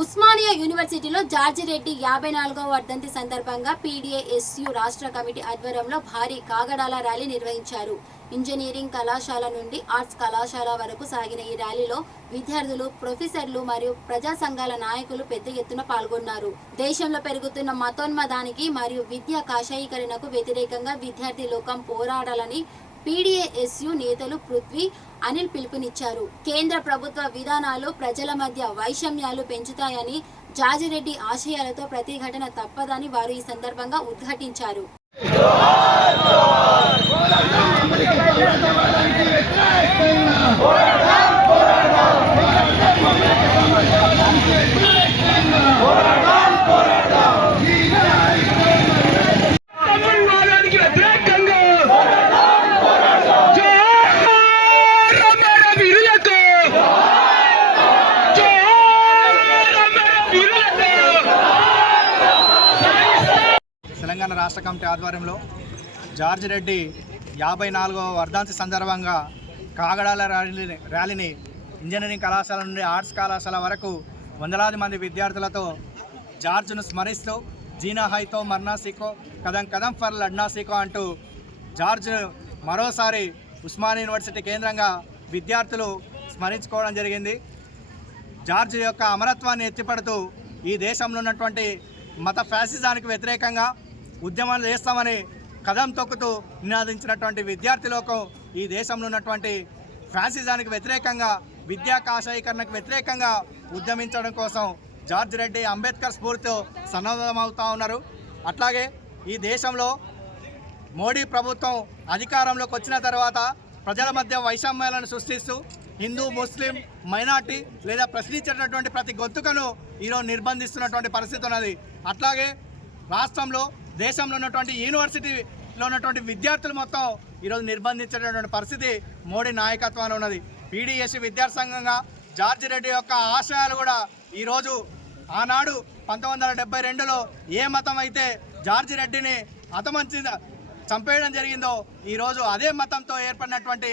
ఉస్మానియా యూనివర్సిటీలో జార్జి రెడ్డి 54వ వర్ధంతి సందర్భంగా పీడీఏఎస్యు రాష్ట్ర కమిటీ ఆధ్వర్యంలో భారీ కాగడాల ర్యాలీ నిర్వహించారు. ఇంజనీరింగ్ కళాశాల నుండి ఆర్ట్స్ కళాశాల వరకు సాగిన ఈ ర్యాలీలో విద్యార్థులు, ప్రొఫెసర్లు మరియు ప్రజా సంఘాల నాయకులు పెద్ద ఎత్తున పాల్గొన్నారు. దేశంలో పెరుగుతున్న మతోన్మాదానికి మరియు విద్యా కాషాయీకరణకు వ్యతిరేకంగా విద్యార్థి లోకం పోరాడాలని పీడీఏఎస్యు నేతలు పృథ్వీ, అనిల్ పిలుపునిచ్చారు. కేంద్ర ప్రభుత్వ విధానాలు ప్రజల మధ్య వైషమ్యాలు పెంచుతాయని, జార్జి రెడ్డి ఆశయాలతో ప్రతిఘటన తప్పదని వారు ఈ సందర్భంగా ఉద్ఘాటించారు. తెలంగాణ రాష్ట్ర కమిటీ ఆధ్వర్యంలో జార్జి రెడ్డి 54వ వర్ధంతి సందర్భంగా కాగడాల ర్యాలీని ఇంజనీరింగ్ కళాశాల నుండి ఆర్ట్స్ కళాశాల వరకు వందలాది మంది విద్యార్థులతో జార్జ్ను స్మరిస్తూ జీనా హైతో మర్నా సీకో కదం కదం ఫర్ లడ్నా సీకో అంటూ జార్జ్ మరోసారి ఉస్మానియా యూనివర్సిటీ కేంద్రంగా విద్యార్థులు స్మరించుకోవడం జరిగింది. జార్జ్ యొక్క అమరత్వాన్ని ఎత్తిపడుతూ ఈ దేశంలో ఉన్నటువంటి మత ఫ్యాసిజానికి వ్యతిరేకంగా ఉద్యమాలు చేస్తామని కదం తొక్కుతూ నినాదించినటువంటి విద్యార్థి లోకం ఈ దేశంలో ఉన్నటువంటి ఫ్యాసిజానికి వ్యతిరేకంగా, విద్యా కాషాయీకరణకు వ్యతిరేకంగా ఉద్యమించడం కోసం జార్జి రెడ్డి అంబేద్కర్ స్ఫూర్తితో సన్నద్ధమవుతూ ఉన్నారు. అట్లాగే ఈ దేశంలో మోడీ ప్రభుత్వం అధికారంలోకి వచ్చిన తర్వాత ప్రజల మధ్య వైషమ్యాలను సృష్టిస్తూ హిందూ, ముస్లిం, మైనార్టీ లేదా ప్రశ్నించేటటువంటి ప్రతి గొంతుకను ఈరోజు నిర్బంధిస్తున్నటువంటి పరిస్థితి ఉన్నది. అట్లాగే రాష్ట్రంలో, దేశంలో ఉన్నటువంటి యూనివర్సిటీలో ఉన్నటువంటి విద్యార్థులు మొత్తం ఈరోజు నిర్బంధించేటటువంటి పరిస్థితి మోడీ నాయకత్వాన్ని ఉన్నది. పీడీఎస్యు విద్యార్థి సంఘంగా జార్జి రెడ్డి యొక్క ఆశయాలు కూడా ఈరోజు ఆనాడు 1972లో ఏ మతం అయితే జార్జి రెడ్డిని చంపేయడం జరిగిందో ఈరోజు అదే మతంతో ఏర్పడినటువంటి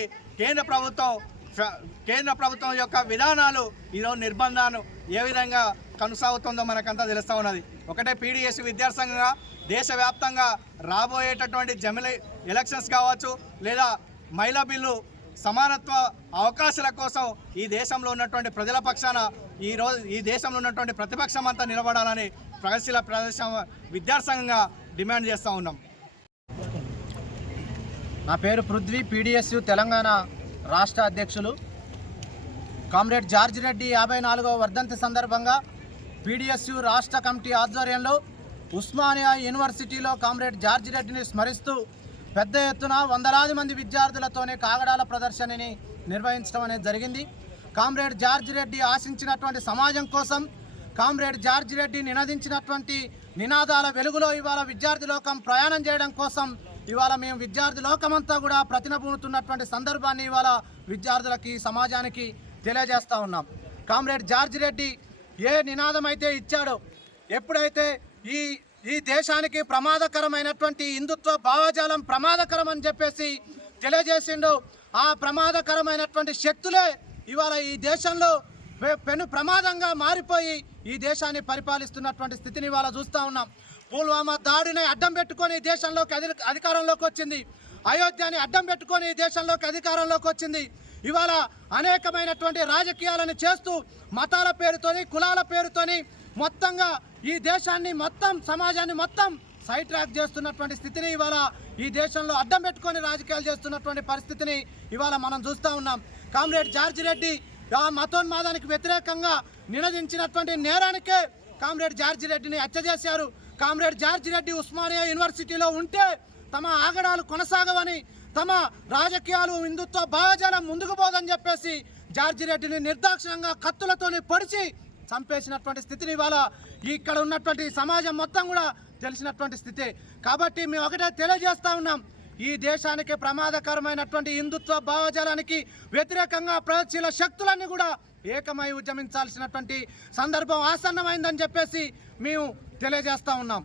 కేంద్ర ప్రభుత్వం యొక్క విధానాలు ఈరోజు నిర్బంధాలు ఏ విధంగా కొనసాగుతుందో మనకంతా తెలుస్తూ ఉన్నది. ఒకటే పీడీఎస్యు విద్యార్థి సంఘంగా దేశవ్యాప్తంగా రాబోయేటటువంటి జమిలీ ఎలక్షన్స్ కావచ్చు, లేదా మహిళా బిల్లు, సమానత్వ అవకాశాల కోసం ఈ దేశంలో ఉన్నటువంటి ప్రజల పక్షాన ఈ దేశంలో ఉన్నటువంటి ప్రతిపక్షం అంతా నిలబడాలని ప్రగతిశీల ప్రదేశ విద్యార్థి సంఘంగా డిమాండ్ చేస్తూ ఉన్నాం. నా పేరు పృథ్వీ, పీడీఎస్యు తెలంగాణ రాష్ట్ర అధ్యక్షులు. కామ్రేడ్ జార్జి రెడ్డి 54వ వర్ధంతి సందర్భంగా పీడీఎస్యు రాష్ట్ర కమిటీ ఆధ్వర్యంలో ఉస్మానియా యూనివర్సిటీలో కామ్రేడ్ జార్జి రెడ్డిని స్మరిస్తూ పెద్ద ఎత్తున వందలాది మంది విద్యార్థులతోనే కాగడాల ప్రదర్శనని నిర్వహించడం అనేది జరిగింది. కామ్రేడ్ జార్జి రెడ్డి ఆశించినటువంటి సమాజం కోసం, కామ్రేడ్ జార్జి రెడ్డి నినదించినటువంటి నినాదాల వెలుగులో ఇవాళ విద్యార్థి లోకం ప్రయాణం చేయడం కోసం ఇవాళ మేము విద్యార్థి లోకమంతా కూడా ప్రతినబూతున్నటువంటి సందర్భాన్ని ఇవాళ విద్యార్థులకి, సమాజానికి తెలియజేస్తూ ఉన్నాం. కామ్రేడ్ జార్జి రెడ్డి ఏ నినాదం అయితే ఇచ్చాడో, ఎప్పుడైతే ఈ దేశానికి ప్రమాదకరమైనటువంటి హిందుత్వ భావజాలం ప్రమాదకరం అని చెప్పేసి తెలియజేసిండో, ఆ ప్రమాదకరమైనటువంటి శక్తులే ఇవాళ ఈ దేశంలో పెను ప్రమాదంగా మారిపోయి ఈ దేశాన్ని పరిపాలిస్తున్నటువంటి స్థితిని ఇవాళ చూస్తూ ఉన్నాం. పుల్వామా దాడిని అడ్డం పెట్టుకొని దేశంలోకి అధికారంలోకి వచ్చింది. అయోధ్యని అడ్డం పెట్టుకొని దేశంలోకి అధికారంలోకి వచ్చింది. ఇవాళ అనేకమైనటువంటి రాజకీయాలను చేస్తూ మతాల పేరుతోని, కులాల పేరుతోని మొత్తంగా ఈ దేశాన్ని మొత్తం, సమాజాన్ని మొత్తం సైడ్ ట్రాక్ చేస్తున్నటువంటి స్థితిని ఇవాళ ఈ దేశంలో అడ్డం పెట్టుకొని రాజకీయాలు చేస్తున్నటువంటి పరిస్థితిని ఇవాళ మనం చూస్తూ ఉన్నాం. కామ్రేడ్ జార్జి రెడ్డి ఆ మతోన్మాదానికి వ్యతిరేకంగా నినదించినటువంటి నేరానికే కామ్రేడ్ జార్జి రెడ్డిని హత్య చేశారు. కామ్రేడ్ జార్జి రెడ్డి ఉస్మానియా యూనివర్సిటీలో ఉంటే తమ ఆగడాలు కొనసాగవని, తమ రాజకీయాలు, హిందుత్వ భావజాలం ముందుకు పోదని చెప్పేసి జార్జి రెడ్డిని నిర్దాక్షిణ్యంగా కత్తులతోని పొడిచి చంపేసినటువంటి స్థితిని ఇవాళ ఇక్కడ ఉన్నటువంటి సమాజం మొత్తం కూడా తెలిసినటువంటి స్థితి. కాబట్టి మేము ఒకటే తెలియజేస్తూ ఉన్నాం, ఈ దేశానికి ప్రమాదకరమైనటువంటి హిందుత్వ భావజాలానికి వ్యతిరేకంగా ప్రగతిశీల శక్తులన్నీ కూడా ఏకమై ఉద్యమించాల్సినటువంటి సందర్భం ఆసన్నమైందని చెప్పేసి మేము తెలియజేస్తూ ఉన్నాం.